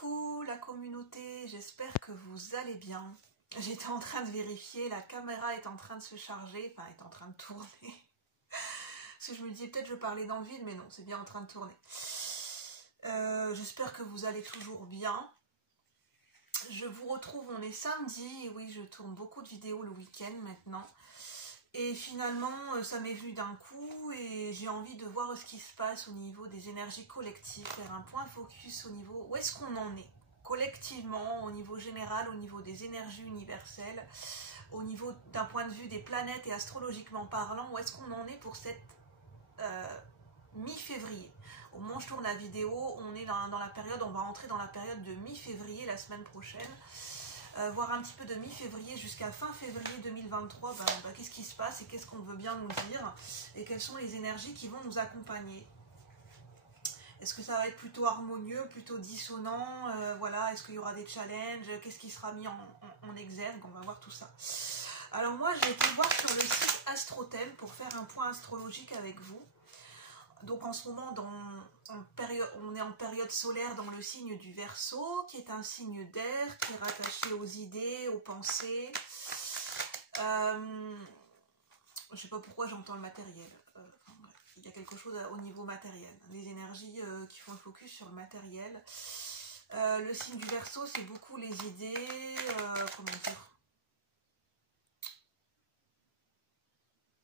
Coucou la communauté, j'espère que vous allez bien. J'étais en train de vérifier, la caméra est en train de se charger, enfin est en train de tourner. Parce que je me disais peut-être je parlais dans le vide, mais non, c'est bien en train de tourner. J'espère que vous allez toujours bien. Je vous retrouve, on est samedi, et oui je tourne beaucoup de vidéos le week-end maintenant. Et finalement, ça m'est venu d'un coup et j'ai envie de voir ce qui se passe au niveau des énergies collectives, faire un point focus au niveau où est-ce qu'on en est collectivement, au niveau général, au niveau des énergies universelles, au niveau d'un point de vue des planètes et astrologiquement parlant, où est-ce qu'on en est pour cette mi-février. Au moment où je tourne la vidéo, on est dans la période, on va entrer dans la période de mi-février la semaine prochaine. Voir un petit peu de mi-février jusqu'à fin février 2023, qu'est-ce qui se passe et qu'est-ce qu'on veut bien nous dire et quelles sont les énergies qui vont nous accompagner. Est-ce que ça va être plutôt harmonieux, plutôt dissonant, voilà, est-ce qu'il y aura des challenges, qu'est-ce qui sera mis en exergue, on va voir tout ça. Alors moi j'ai été voir sur le site Astrothème pour faire un point astrologique avec vous. Donc en ce moment, on est en période solaire dans le signe du Verseau, qui est un signe d'air, qui est rattaché aux idées, aux pensées. Je ne sais pas pourquoi j'entends le matériel. Il y a quelque chose au niveau matériel. Les énergies qui font le focus sur le matériel. Le signe du Verseau, c'est beaucoup les idées, comment dire,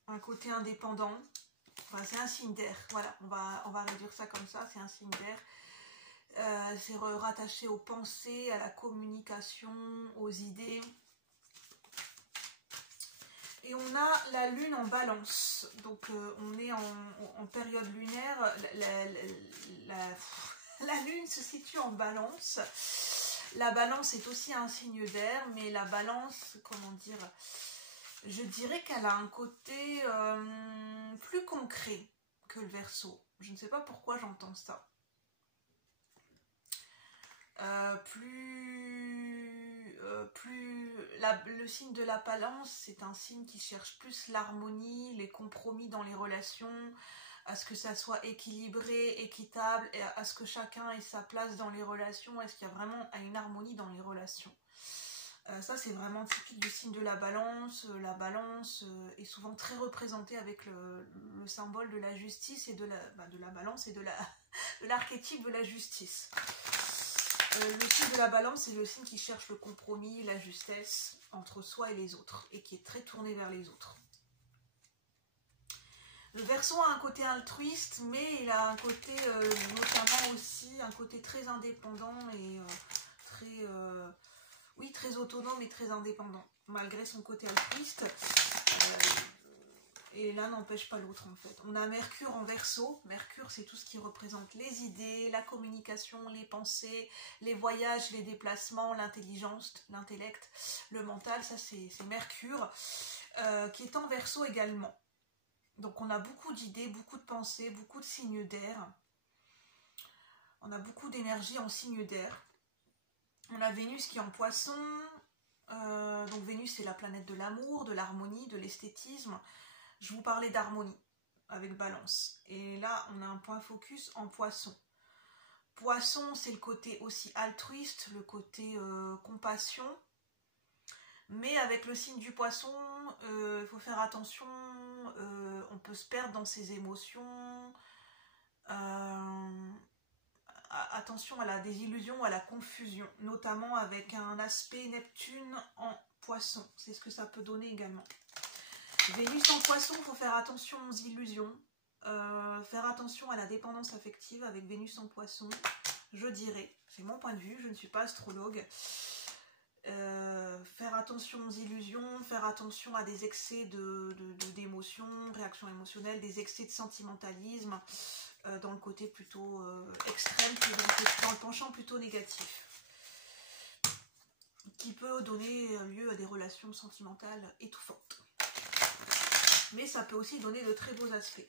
un côté indépendant. Enfin, c'est un signe d'air, voilà, on va réduire ça comme ça, c'est un signe d'air. C'est rattaché aux pensées, à la communication, aux idées. Et on a la lune en balance, donc on est en période lunaire, la lune se situe en balance. La balance est aussi un signe d'air, mais la balance, comment dire, je dirais qu'elle a un côté plus concret que le Verseau. Je ne sais pas pourquoi j'entends ça. Le signe de la balance, c'est un signe qui cherche plus l'harmonie, les compromis dans les relations, à ce que ça soit équilibré, équitable, et à ce que chacun ait sa place dans les relations, est-ce qu'il y a vraiment une harmonie dans les relations. Ça c'est vraiment typique du signe de la balance. La balance est souvent très représentée avec le symbole de la justice et de la balance et de l'archétype de la justice. Le signe de la balance, c'est le signe qui cherche le compromis, la justesse entre soi et les autres, et qui est très tourné vers les autres. Le Verseau a un côté altruiste, mais il a un côté, notamment aussi, un côté très indépendant et très autonome et très indépendant, malgré son côté altruiste. Et l'un n'empêche pas l'autre en fait. On a Mercure en Verseau. Mercure, c'est tout ce qui représente les idées, la communication, les pensées, les voyages, les déplacements, l'intelligence, l'intellect, le mental. Ça, c'est Mercure, qui est en Verseau également. Donc, on a beaucoup d'idées, beaucoup de pensées, beaucoup de signes d'air. On a beaucoup d'énergie en signe d'air. On a Vénus qui est en Poisson. Donc, Vénus, c'est la planète de l'amour, de l'harmonie, de l'esthétisme. Je vous parlais d'harmonie avec Balance. Et là, on a un point focus en Poisson. Poisson, c'est le côté aussi altruiste, le côté compassion. Mais avec le signe du Poisson, il faut faire attention. On peut se perdre dans ses émotions. Attention à la désillusion, à la confusion. Notamment avec un aspect Neptune en Poisson. C'est ce que ça peut donner également. Vénus en Poisson, il faut faire attention aux illusions, faire attention à la dépendance affective avec Vénus en Poisson, je dirais, c'est mon point de vue, je ne suis pas astrologue. Faire attention aux illusions, faire attention à des excès d'émotions, réactions émotionnelles, des excès de sentimentalisme, dans le côté plutôt extrême, dans le penchant plutôt négatif, qui peut donner lieu à des relations sentimentales étouffantes. Mais ça peut aussi donner de très beaux aspects.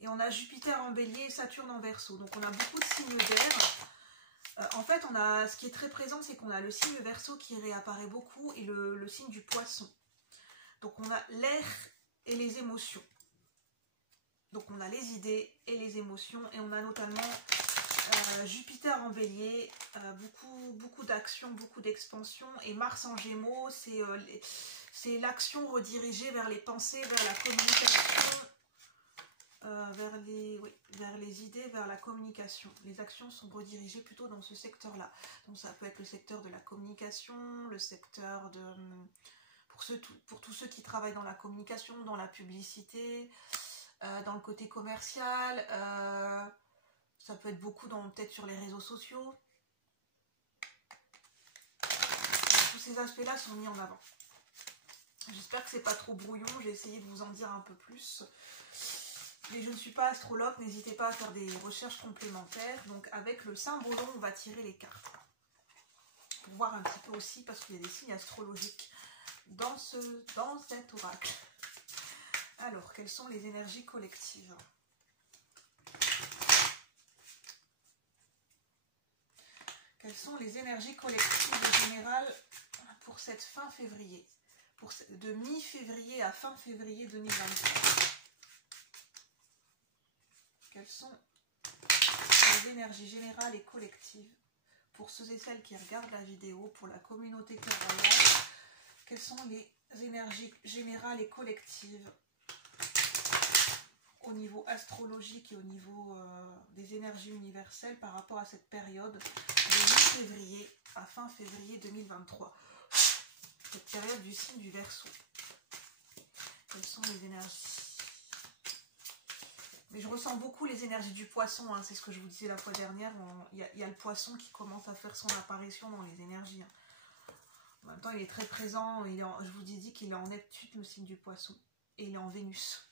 Et on a Jupiter en Bélier et Saturne en Verseau. Donc on a beaucoup de signes d'air. En fait, ce qui est très présent, c'est qu'on a le signe Verseau qui réapparaît beaucoup et le signe du Poisson. Donc on a l'air et les émotions. Donc on a les idées et les émotions. Et on a notamment Jupiter en bélier, beaucoup d'actions, beaucoup d'expansion. Et Mars en gémeaux, c'est l'action redirigée vers les pensées, vers la communication, vers les idées, vers la communication. Les actions sont redirigées plutôt dans ce secteur-là. Donc ça peut être le secteur de la communication, le secteur de... Pour tous ceux qui travaillent dans la communication, dans la publicité, dans le côté commercial, ça peut être beaucoup peut-être sur les réseaux sociaux. Tous ces aspects-là sont mis en avant. J'espère que c'est pas trop brouillon, j'ai essayé de vous en dire un peu plus. Mais je ne suis pas astrologue, n'hésitez pas à faire des recherches complémentaires. Donc avec le symbolon, on va tirer les cartes. Pour voir un petit peu aussi, parce qu'il y a des signes astrologiques dans cet oracle. Alors, quelles sont les énergies collectives ? Quelles sont les énergies collectives générales pour cette fin février, de mi-février à fin février 2023? Quelles sont les énergies générales et collectives pour ceux et celles qui regardent la vidéo, pour la communauté clairvoyante? Quelles sont les énergies générales et collectives au niveau astrologique et au niveau des énergies universelles par rapport à cette période de mi-février à fin février 2023? Cette période du signe du Verseau. Quelles sont les énergies? Mais je ressens beaucoup les énergies du poisson, hein, c'est ce que je vous disais la fois dernière. Il y a le poisson qui commence à faire son apparition dans les énergies. Hein. En même temps, il est très présent. Je vous ai dit qu'il est en Neptune, le signe du poisson. Et il est en Vénus.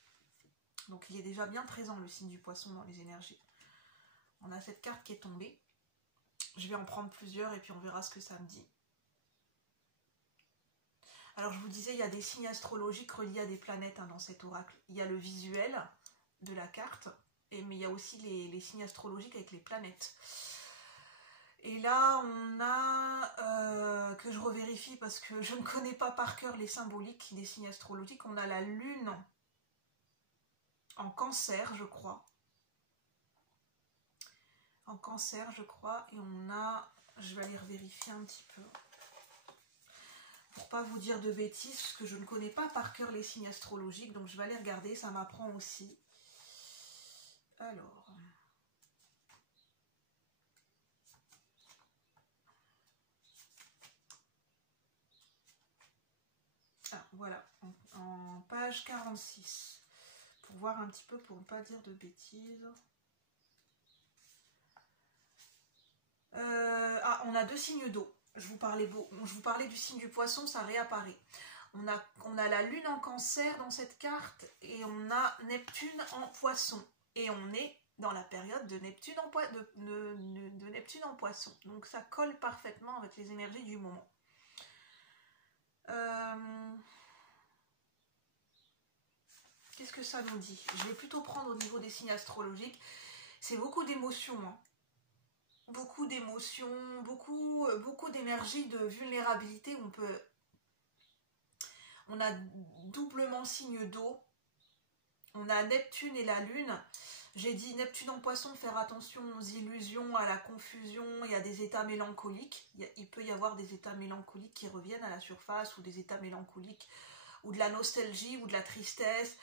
Donc il est déjà bien présent, le signe du poisson, dans les énergies. On a cette carte qui est tombée. Je vais en prendre plusieurs et puis on verra ce que ça me dit. Alors je vous disais, il y a des signes astrologiques reliés à des planètes dans cet oracle. Il y a le visuel de la carte, mais il y a aussi les signes astrologiques avec les planètes. Et là, on a, que je revérifie parce que je ne connais pas par cœur les symboliques des signes astrologiques, on a la lune en cancer, je crois. En cancer, je crois, et on a, je vais aller vérifier un petit peu, pour pas vous dire de bêtises, parce que je ne connais pas par cœur les signes astrologiques, donc je vais aller regarder, ça m'apprend aussi. Alors... Ah, voilà, en page 46, pour voir un petit peu, pour ne pas dire de bêtises. On a deux signes d'eau. Je vous parlais du signe du poisson, ça réapparaît. On a la lune en cancer dans cette carte et on a Neptune en poisson. Et on est dans la période de Neptune en poisson. Donc ça colle parfaitement avec les énergies du moment. Qu'est-ce que ça nous dit? Je vais plutôt prendre au niveau des signes astrologiques. C'est beaucoup d'émotions. Hein. Beaucoup d'émotions, beaucoup d'énergie, de vulnérabilité. On a doublement signe d'eau. On a Neptune et la Lune. J'ai dit Neptune en poisson, faire attention aux illusions, à la confusion, il y a des états mélancoliques. Il peut y avoir des états mélancoliques qui reviennent à la surface, ou des états mélancoliques, ou de la nostalgie, ou de la tristesse,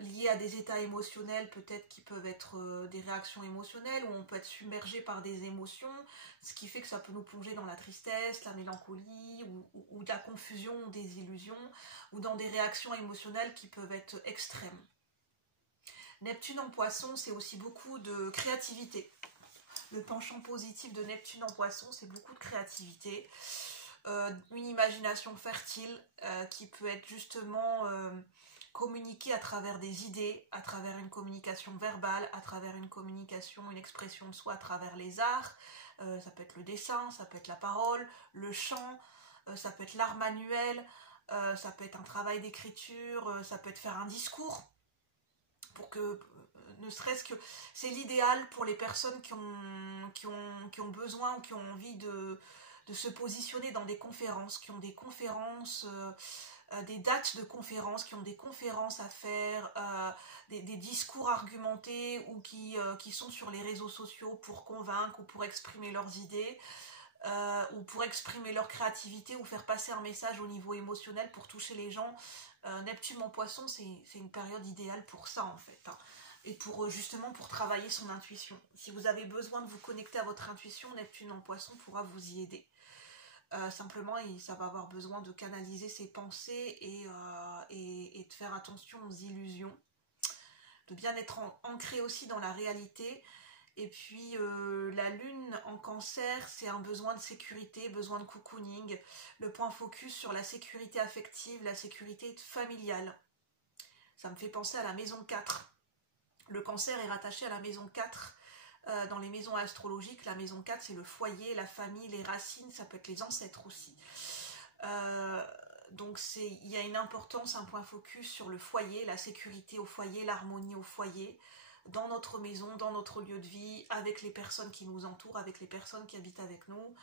liés à des états émotionnels, peut-être qui peuvent être des réactions émotionnelles, où on peut être submergé par des émotions, ce qui fait que ça peut nous plonger dans la tristesse, la mélancolie, ou de la confusion, ou des illusions, ou dans des réactions émotionnelles qui peuvent être extrêmes. Neptune en poisson, c'est aussi beaucoup de créativité. Le penchant positif de Neptune en poisson, c'est beaucoup de créativité. Une imagination fertile qui peut être justement communiquée à travers des idées, à travers une communication verbale, à travers une communication, une expression de soi à travers les arts. Ça peut être le dessin, ça peut être la parole, le chant, ça peut être l'art manuel, ça peut être un travail d'écriture, ça peut être faire un discours. Pour que, ne serait-ce que, c'est l'idéal pour les personnes qui ont besoin ou qui ont envie de de se positionner dans des conférences, qui ont des conférences, des dates de conférences, qui ont des conférences à faire, des discours argumentés ou qui sont sur les réseaux sociaux pour convaincre ou pour exprimer leurs idées, ou pour exprimer leur créativité ou faire passer un message au niveau émotionnel pour toucher les gens. Neptune en Poisson, c'est une période idéale pour ça en fait, hein. Et pour justement pour travailler son intuition. Si vous avez besoin de vous connecter à votre intuition, Neptune en Poisson pourra vous y aider. Simplement, ça va avoir besoin de canaliser ses pensées et de faire attention aux illusions, de bien être ancré aussi dans la réalité. Et puis la lune en Cancer, c'est un besoin de sécurité, besoin de cocooning, le point focus sur la sécurité affective, la sécurité familiale. Ça me fait penser à la maison 4. Le Cancer est rattaché à la maison 4 dans les maisons astrologiques. La maison 4, c'est le foyer, la famille, les racines, ça peut être les ancêtres aussi. Donc il y a une importance, un point focus sur le foyer, la sécurité au foyer, l'harmonie au foyer, dans notre maison, dans notre lieu de vie, avec les personnes qui nous entourent, avec les personnes qui habitent avec nous.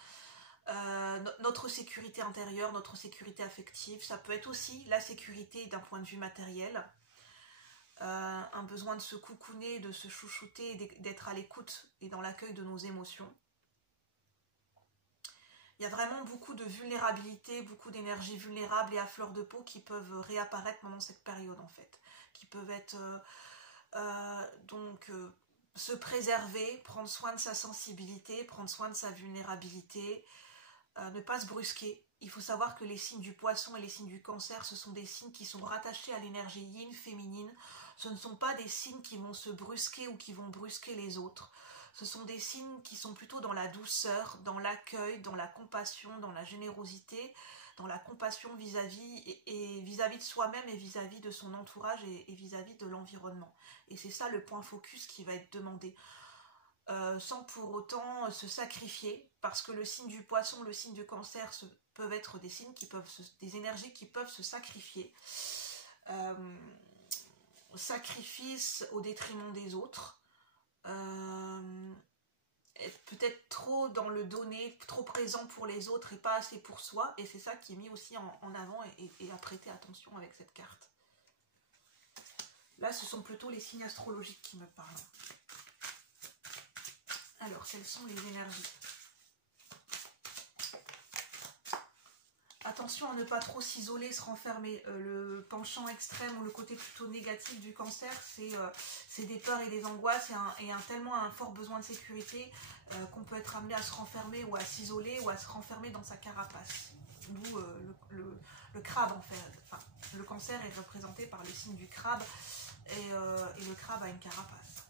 Notre sécurité intérieure, notre sécurité affective, ça peut être aussi la sécurité d'un point de vue matériel. Un besoin de se coucouner, de se chouchouter, d'être à l'écoute et dans l'accueil de nos émotions. Il y a vraiment beaucoup de vulnérabilité, beaucoup d'énergie vulnérable et à fleur de peau qui peuvent réapparaître pendant cette période en fait. Qui peuvent être se préserver, prendre soin de sa sensibilité, prendre soin de sa vulnérabilité, ne pas se brusquer. Il faut savoir que les signes du Poisson et les signes du Cancer, ce sont des signes qui sont rattachés à l'énergie yin, féminine. Ce ne sont pas des signes qui vont se brusquer ou qui vont brusquer les autres. Ce sont des signes qui sont plutôt dans la douceur, dans l'accueil, dans la compassion, dans la générosité, dans la compassion vis-à-vis de soi-même et vis-à-vis de son entourage et vis-à-vis de l'environnement. Et c'est ça le point focus qui va être demandé. Sans pour autant se sacrifier, parce que le signe du Poisson, le signe du Cancer peuvent être des signes des énergies qui peuvent se sacrifier. Sacrifice au détriment des autres. Être peut-être trop dans le donner, trop présent pour les autres et pas assez pour soi, et c'est ça qui est mis aussi en avant et à prêter attention avec cette carte. Là, ce sont plutôt les signes astrologiques qui me parlent. Alors, quelles sont les énergies? Attention à ne pas trop s'isoler, se renfermer. Le penchant extrême ou le côté plutôt négatif du Cancer, c'est des peurs et des angoisses et tellement un fort besoin de sécurité qu'on peut être amené à se renfermer ou à s'isoler ou à se renfermer dans sa carapace. D'où le crabe en fait. Enfin, le Cancer est représenté par le signe du crabe et le crabe a une carapace.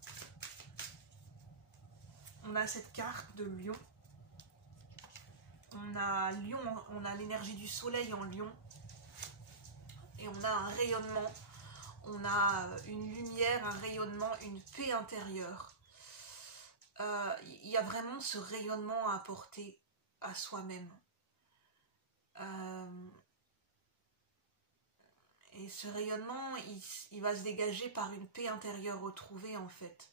On a cette carte de Lion. On a Lion, on a l'énergie du soleil en Lion. Et on a un rayonnement. On a une lumière, un rayonnement, une paix intérieure. Il y a vraiment ce rayonnement à apporter à soi-même. Et ce rayonnement, il va se dégager par une paix intérieure retrouvée en fait.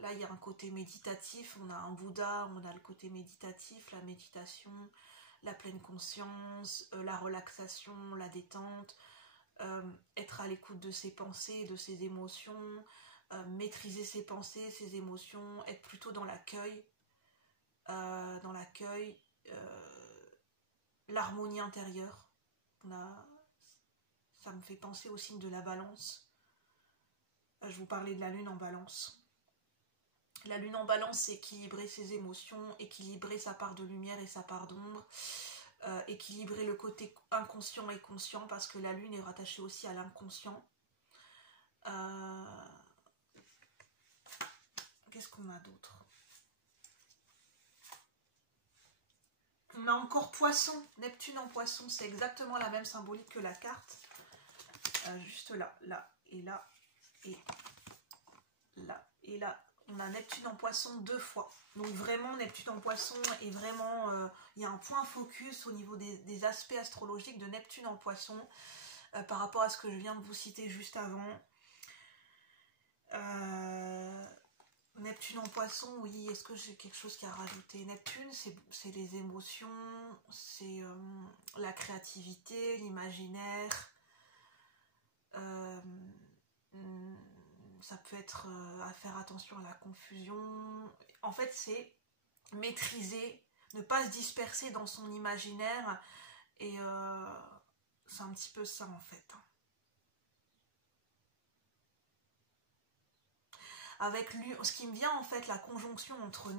Là, il y a un côté méditatif, on a un Bouddha, on a le côté méditatif, la méditation, la pleine conscience, la relaxation, la détente, être à l'écoute de ses pensées, de ses émotions, maîtriser ses pensées, ses émotions, être plutôt dans l'accueil, l'harmonie intérieure. Ça me fait penser au signe de la Balance. Je vous parlais de la Lune en Balance. La Lune en Balance, c'est équilibrer ses émotions, équilibrer sa part de lumière et sa part d'ombre, équilibrer le côté inconscient et conscient, parce que la Lune est rattachée aussi à l'inconscient. Qu'est-ce qu'on a d'autre? On a encore Poisson, Neptune en Poisson, c'est exactement la même symbolique que la carte. Juste là, là, et là, et là, et là. On a Neptune en Poisson 2 fois. Donc vraiment, Neptune en Poisson est vraiment... il y a un point focus au niveau des aspects astrologiques de Neptune en Poisson par rapport à ce que je viens de vous citer juste avant. Neptune en poisson, oui, est-ce que j'ai quelque chose à rajouter? Neptune, c'est les émotions, c'est la créativité, l'imaginaire. Ça peut être à faire attention à la confusion. En fait, c'est maîtriser, ne pas se disperser dans son imaginaire. Et c'est un petit peu ça, en fait. Avec lui, ce qui me vient, en fait, la conjonction entre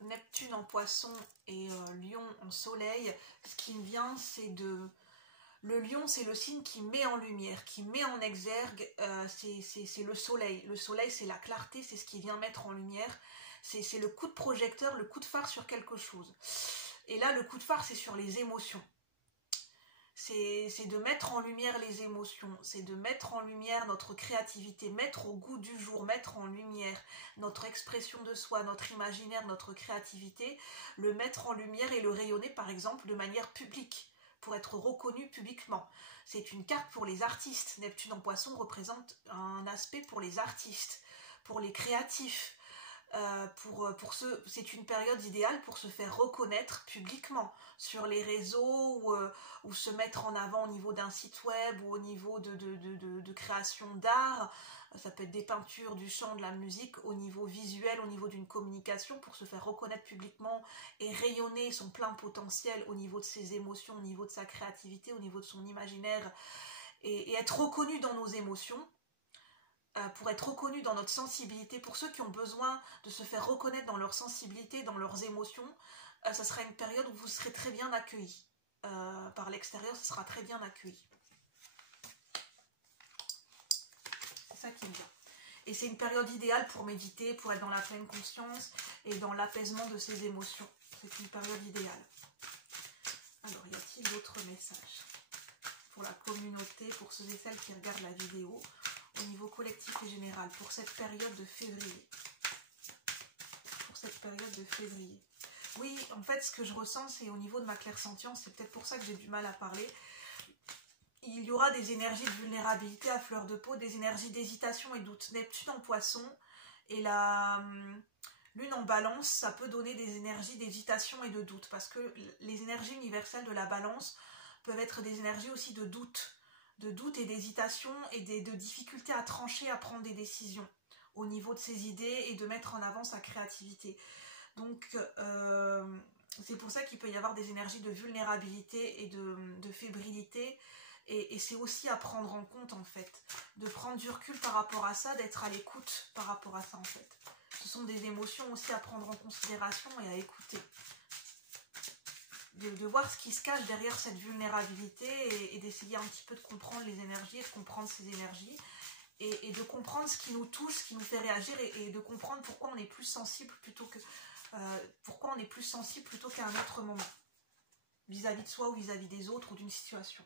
Neptune en poisson et Lion en soleil, ce qui me vient, c'est de... Le lion, c'est le signe qui met en lumière, qui met en exergue, c'est le soleil. Le soleil, c'est la clarté, c'est ce qui vient mettre en lumière. C'est le coup de projecteur, le coup de phare sur quelque chose. Et là, le coup de phare, c'est sur les émotions. C'est de mettre en lumière les émotions, c'est de mettre en lumière notre créativité, mettre au goût du jour, mettre en lumière notre expression de soi, notre imaginaire, notre créativité, le mettre en lumière et le rayonner par exemple de manière publique, pour être reconnu publiquement. C'est une carte pour les artistes. Neptune en poisson représente un aspect pour les artistes, pour les créatifs. C'est une période idéale pour se faire reconnaître publiquement sur les réseaux ou se mettre en avant au niveau d'un site web ou au niveau de création d'art. Ça peut être des peintures, du chant, de la musique, au niveau visuel, au niveau d'une communication, pour se faire reconnaître publiquement et rayonner son plein potentiel au niveau de ses émotions, au niveau de sa créativité, au niveau de son imaginaire et être reconnu dans nos émotions. Pour être reconnus dans notre sensibilité, pour ceux qui ont besoin de se faire reconnaître dans leur sensibilité, dans leurs émotions, ça sera une période où vous serez très bien accueillis. Par l'extérieur, ça sera très bien accueilli. C'est ça qui me vient. Et c'est une période idéale pour méditer, pour être dans la pleine conscience et dans l'apaisement de ses émotions. C'est une période idéale. Alors, y a-t-il d'autres messages pour la communauté, pour ceux et celles qui regardent la vidéo, au niveau collectif et général, pour cette période de février. Pour cette période de février. Oui, en fait, ce que je ressens, c'est au niveau de ma clairsentience, c'est peut-être pour ça que j'ai du mal à parler. Il y aura des énergies de vulnérabilité à fleur de peau, des énergies d'hésitation et doute. Neptune en poisson et la lune en balance, ça peut donner des énergies d'hésitation et de doute, parce que les énergies universelles de la balance peuvent être des énergies aussi de doute et d'hésitation et de difficulté à trancher, à prendre des décisions au niveau de ses idées et de mettre en avant sa créativité. Donc, c'est pour ça qu'il peut y avoir des énergies de vulnérabilité et de fébrilité. Et c'est aussi à prendre en compte, en fait. De prendre du recul par rapport à ça, d'être à l'écoute par rapport à ça, en fait. Ce sont des émotions aussi à prendre en considération et à écouter. De voir ce qui se cache derrière cette vulnérabilité et d'essayer un petit peu de comprendre les énergies et de comprendre ces énergies et de comprendre ce qui nous touche, ce qui nous fait réagir et de comprendre pourquoi on est plus sensible plutôt qu'à un autre moment vis-à-vis de soi ou vis-à-vis des autres ou d'une situation.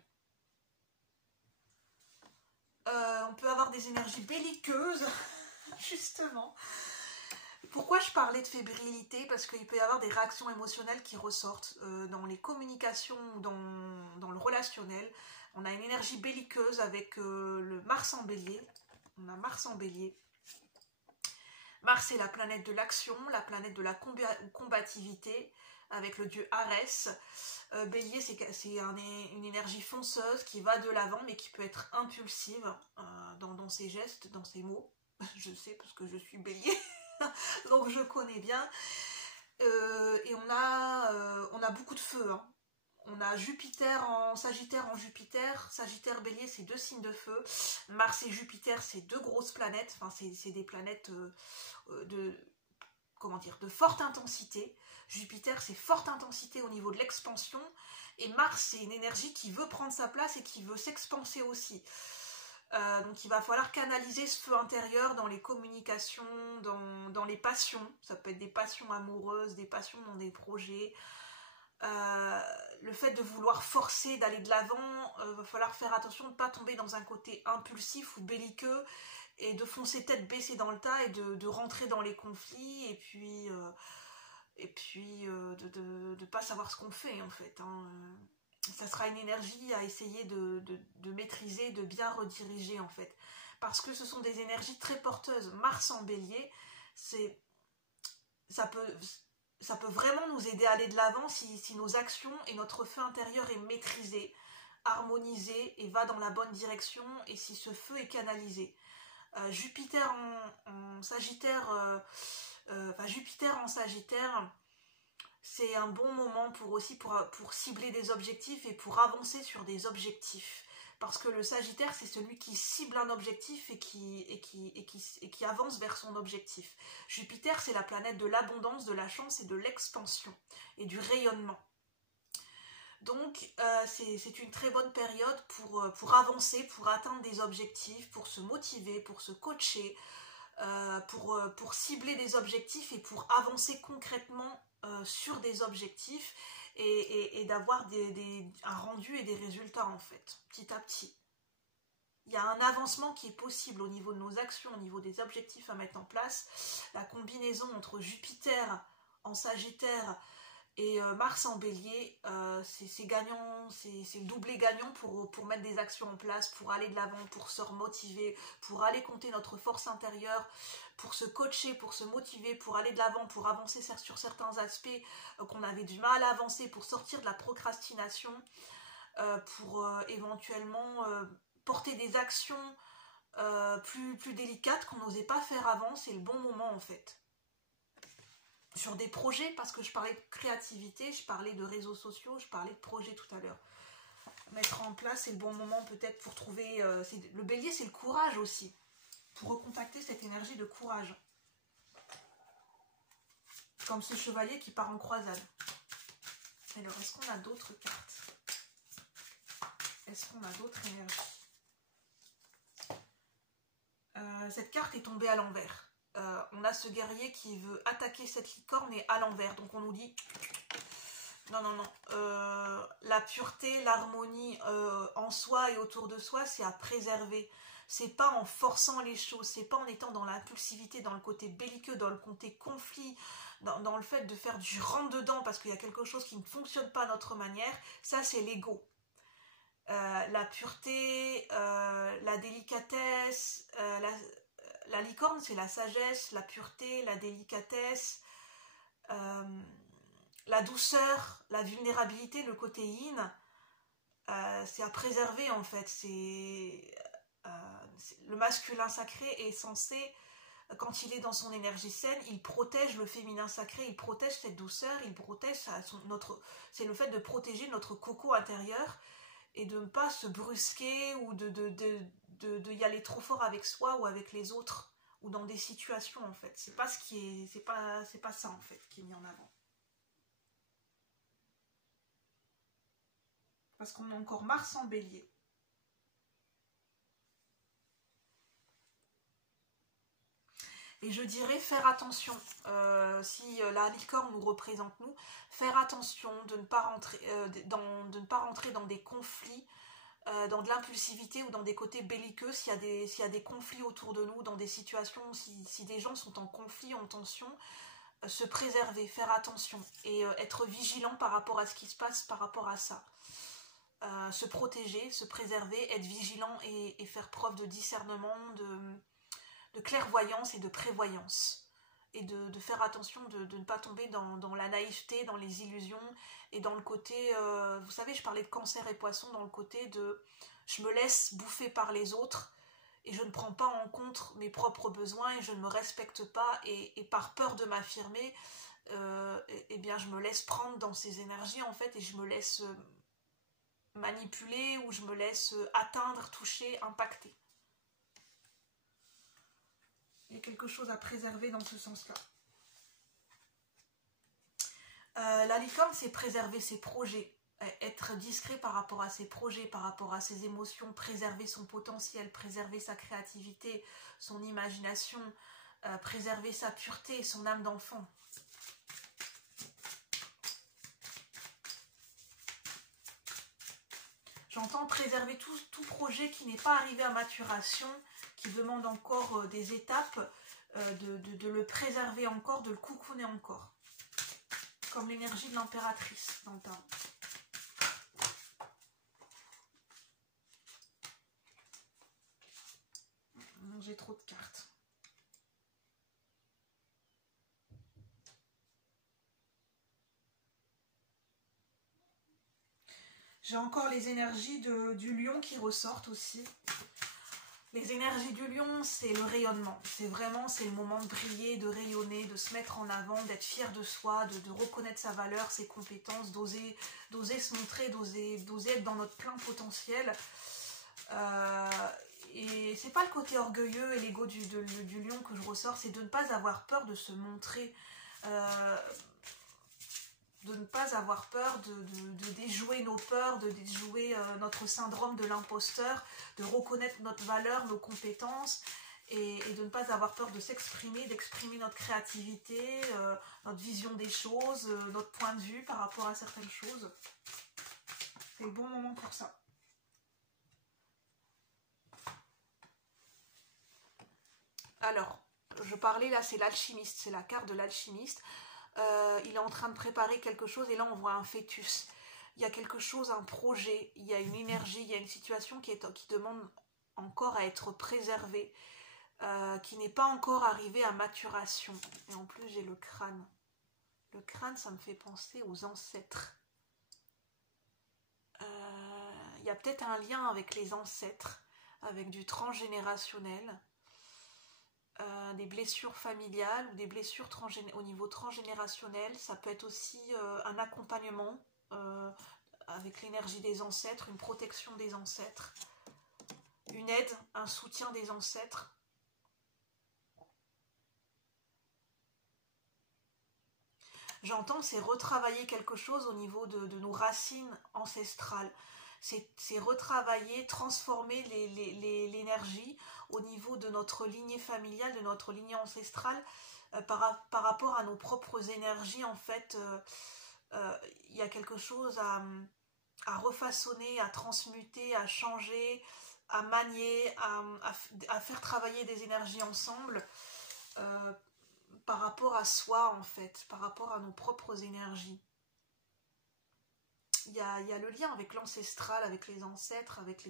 On peut avoir des énergies belliqueuses justement. Pourquoi je parlais de fébrilité? Parce qu'il peut y avoir des réactions émotionnelles qui ressortent dans les communications, dans le relationnel. On a une énergie belliqueuse avec le Mars en bélier. On a Mars en bélier. Mars est la planète de l'action, la planète de la combativité, avec le dieu Arès. Bélier, c'est une énergie fonceuse qui va de l'avant, mais qui peut être impulsive dans ses gestes, dans ses mots. Je sais parce que je suis bélier. Donc je connais bien. Et on a beaucoup de feu. Hein. On a Jupiter en Sagittaire en Jupiter. Sagittaire Bélier, c'est deux signes de feu. Mars et Jupiter, c'est deux grosses planètes. Enfin, c'est des planètes de forte intensité. Jupiter, c'est forte intensité au niveau de l'expansion. Et Mars, c'est une énergie qui veut prendre sa place et qui veut s'expanser aussi. Donc il va falloir canaliser ce feu intérieur dans les communications, dans les passions. Ça peut être des passions amoureuses, des passions dans des projets. Le fait de vouloir forcer, d'aller de l'avant, va falloir faire attention de ne pas tomber dans un côté impulsif ou belliqueux et de foncer tête baissée dans le tas et de rentrer dans les conflits et puis de ne pas savoir ce qu'on fait en fait. Hein. Ça sera une énergie à essayer de maîtriser, de bien rediriger en fait. parce que ce sont des énergies très porteuses. Mars en bélier, ça peut vraiment nous aider à aller de l'avant si nos actions et notre feu intérieur est maîtrisé, harmonisé et va dans la bonne direction, et si ce feu est canalisé. Jupiter en Sagittaire, c'est un bon moment pour cibler des objectifs et pour avancer sur des objectifs. Parce que le Sagittaire, c'est celui qui cible un objectif et qui avance vers son objectif. Jupiter, c'est la planète de l'abondance, de la chance et de l'expansion et du rayonnement. Donc, c'est une très bonne période pour avancer, pour atteindre des objectifs, pour se motiver, pour se coacher, pour cibler des objectifs et pour avancer concrètement sur des objectifs et d'avoir un rendu et des résultats, en fait, petit à petit. Il y a un avancement qui est possible au niveau de nos actions, au niveau des objectifs à mettre en place. La combinaison entre Jupiter en Sagittaire et Mars en bélier, c'est gagnant, c'est le doublé gagnant pour mettre des actions en place, pour aller de l'avant, pour se remotiver, pour aller compter notre force intérieure, pour se coacher, pour se motiver, pour aller de l'avant, pour avancer sur certains aspects qu'on avait du mal à avancer, pour sortir de la procrastination, pour éventuellement porter des actions plus délicates qu'on n'osait pas faire avant. C'est le bon moment, en fait. Sur des projets, parce que je parlais de créativité, je parlais de réseaux sociaux, je parlais de projets tout à l'heure. Mettre en place, c'est le bon moment peut-être pour trouver... le bélier, c'est le courage aussi, pour recontacter cette énergie de courage. Comme ce chevalier qui part en croisade. Alors, est-ce qu'on a d'autres cartes? Est-ce qu'on a d'autres énergies? Cette carte est tombée à l'envers. On a ce guerrier qui veut attaquer cette licorne et à l'envers. Donc on nous dit non, non, non. La pureté, l'harmonie en soi et autour de soi, c'est à préserver. C'est pas en forçant les choses, c'est pas en étant dans l'impulsivité, dans le côté belliqueux, dans le côté conflit, dans le fait de faire du rentre-dedans parce qu'il y a quelque chose qui ne fonctionne pas à notre manière. Ça, c'est l'ego. La pureté, la délicatesse, la licorne, c'est la sagesse, la pureté, la délicatesse, la douceur, la vulnérabilité, le côté yin. C'est à préserver, en fait. Le masculin sacré est censé, quand il est dans son énergie saine, il protège le féminin sacré, il protège cette douceur, il protège c'est le fait de protéger notre coco intérieur et de ne pas se brusquer ou de y aller trop fort avec soi ou avec les autres ou dans des situations, en fait. C'est pas ça, en fait, qui est mis en avant. Parce qu'on a encore Mars en bélier. Et je dirais faire attention, si la licorne nous représente nous, faire attention de ne pas rentrer, de ne pas rentrer dans des conflits, dans de l'impulsivité ou dans des côtés belliqueux, s'il y a des conflits autour de nous, dans des situations, si des gens sont en conflit, en tension, se préserver, faire attention et être vigilant par rapport à ce qui se passe, par rapport à ça. Se protéger, se préserver, être vigilant et faire preuve de discernement, de clairvoyance et de prévoyance. Et de faire attention de ne pas tomber dans la naïveté, dans les illusions et dans le côté, vous savez, je parlais de Cancer et Poisson, dans le côté de je me laisse bouffer par les autres et je ne prends pas en compte mes propres besoins et je ne me respecte pas et par peur de m'affirmer, eh bien je me laisse prendre dans ces énergies, en fait, et je me laisse manipuler ou je me laisse atteindre, toucher, impacter. Il y a quelque chose à préserver dans ce sens-là. La licorne, c'est préserver ses projets, être discret par rapport à ses projets, par rapport à ses émotions, préserver son potentiel, préserver sa créativité, son imagination, préserver sa pureté, son âme d'enfant. J'entends préserver tout projet qui n'est pas arrivé à maturation, qui demande encore des étapes, de le préserver encore, de le coucouner encore. Comme l'énergie de l'impératrice dans le tarot. J'ai trop de cartes. J'ai encore les énergies du lion qui ressortent aussi. Les énergies du lion, c'est le rayonnement. C'est le moment de briller, de rayonner, de se mettre en avant, d'être fier de soi, de reconnaître sa valeur, ses compétences, d'oser se montrer, d'oser être dans notre plein potentiel. Et c'est pas le côté orgueilleux et l'ego du lion que je ressors, c'est de ne pas avoir peur de se montrer. De ne pas avoir peur de déjouer nos peurs, de déjouer notre syndrome de l'imposteur, de reconnaître notre valeur, nos compétences et de ne pas avoir peur de s'exprimer, d'exprimer notre créativité, notre vision des choses, notre point de vue par rapport à certaines choses. C'est le bon moment pour ça. Alors, je parlais là, c'est l'alchimiste, c'est la carte de l'alchimiste. Il est en train de préparer quelque chose et là on voit un fœtus. Il y a quelque chose, un projet, il y a une énergie, il y a une situation qui demande encore à être préservée, qui n'est pas encore arrivée à maturation. Et en plus j'ai le crâne. Le crâne, ça me fait penser aux ancêtres. Il y a peut-être un lien avec les ancêtres, avec du transgénérationnel. Des blessures familiales ou des blessures au niveau transgénérationnel. Ça peut être aussi un accompagnement avec l'énergie des ancêtres, une protection des ancêtres, une aide, un soutien des ancêtres. J'entends, c'est retravailler quelque chose au niveau de nos racines ancestrales. C'est retravailler, transformer l'énergie au niveau de notre lignée familiale, de notre lignée ancestrale, par rapport à nos propres énergies. En fait, il y a quelque chose à refaçonner, à transmuter, à changer, à manier, à faire travailler des énergies ensemble, par rapport à soi, en fait, par rapport à nos propres énergies. Il y a le lien avec l'ancestral, avec les ancêtres, avec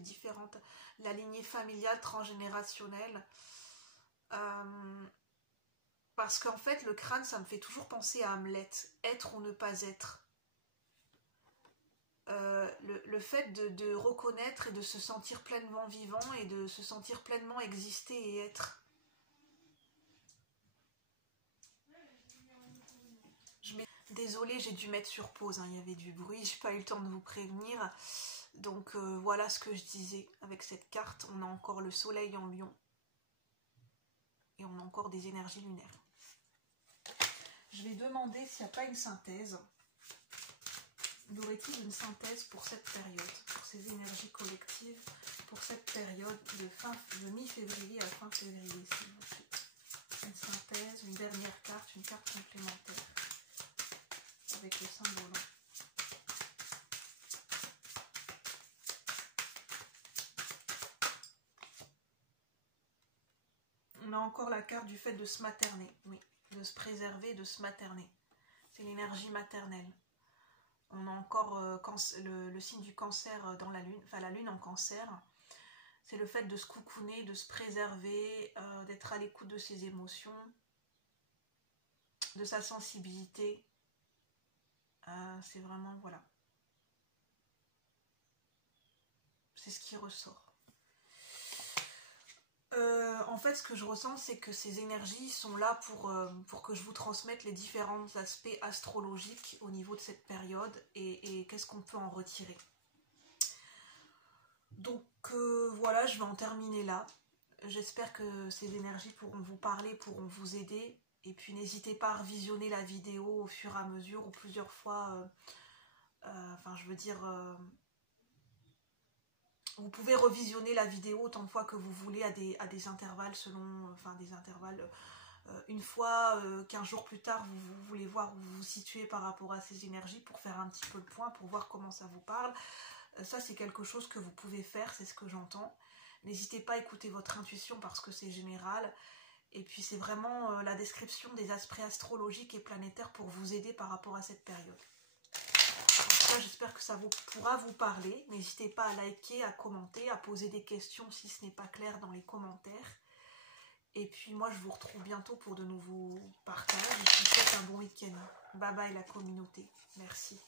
la lignée familiale transgénérationnelle. Parce qu'en fait, le crâne, ça me fait toujours penser à Hamlet, être ou ne pas être. Le fait de reconnaître et de se sentir pleinement vivant et de se sentir pleinement exister et être. Désolée, j'ai dû mettre sur pause, hein, il y avait du bruit, j'ai pas eu le temps de vous prévenir. Donc voilà ce que je disais. Avec cette carte, on a encore le soleil en lion. Et on a encore des énergies lunaires. Je vais demander s'il n'y a pas une synthèse. Y aurait-il une synthèse pour cette période, pour ces énergies collectives, pour cette période de mi-février à fin février, s'il vous plaît. Une synthèse, une dernière carte, une carte complémentaire. Avec le symbole. On a encore la carte du fait de se materner, oui, de se préserver, de se materner. C'est l'énergie maternelle. On a encore le signe du cancer dans la lune, enfin la lune en cancer. C'est le fait de se coucouner, de se préserver, d'être à l'écoute de ses émotions, de sa sensibilité. C'est vraiment, voilà. C'est ce qui ressort. En fait, ce que je ressens, c'est que ces énergies sont là pour que je vous transmette les différents aspects astrologiques au niveau de cette période et qu'est-ce qu'on peut en retirer. Donc voilà, je vais en terminer là. J'espère que ces énergies pourront vous parler, pourront vous aider. Et puis n'hésitez pas à revisionner la vidéo au fur et à mesure ou plusieurs fois. Enfin, je veux dire... vous pouvez revisionner la vidéo autant de fois que vous voulez à des intervalles selon... Enfin, des intervalles... une fois, 15 jours plus tard, vous voulez voir où vous vous situez par rapport à ces énergies pour faire un petit peu le point, pour voir comment ça vous parle. Ça, c'est quelque chose que vous pouvez faire, c'est ce que j'entends. N'hésitez pas à écouter votre intuition parce que c'est général. Et puis, c'est vraiment la description des aspects astrologiques et planétaires pour vous aider par rapport à cette période. J'espère que ça pourra vous parler. N'hésitez pas à liker, à commenter, à poser des questions si ce n'est pas clair dans les commentaires. Et puis moi, je vous retrouve bientôt pour de nouveaux partages. Et puis, je vous souhaite un bon week-end. Bye bye la communauté. Merci.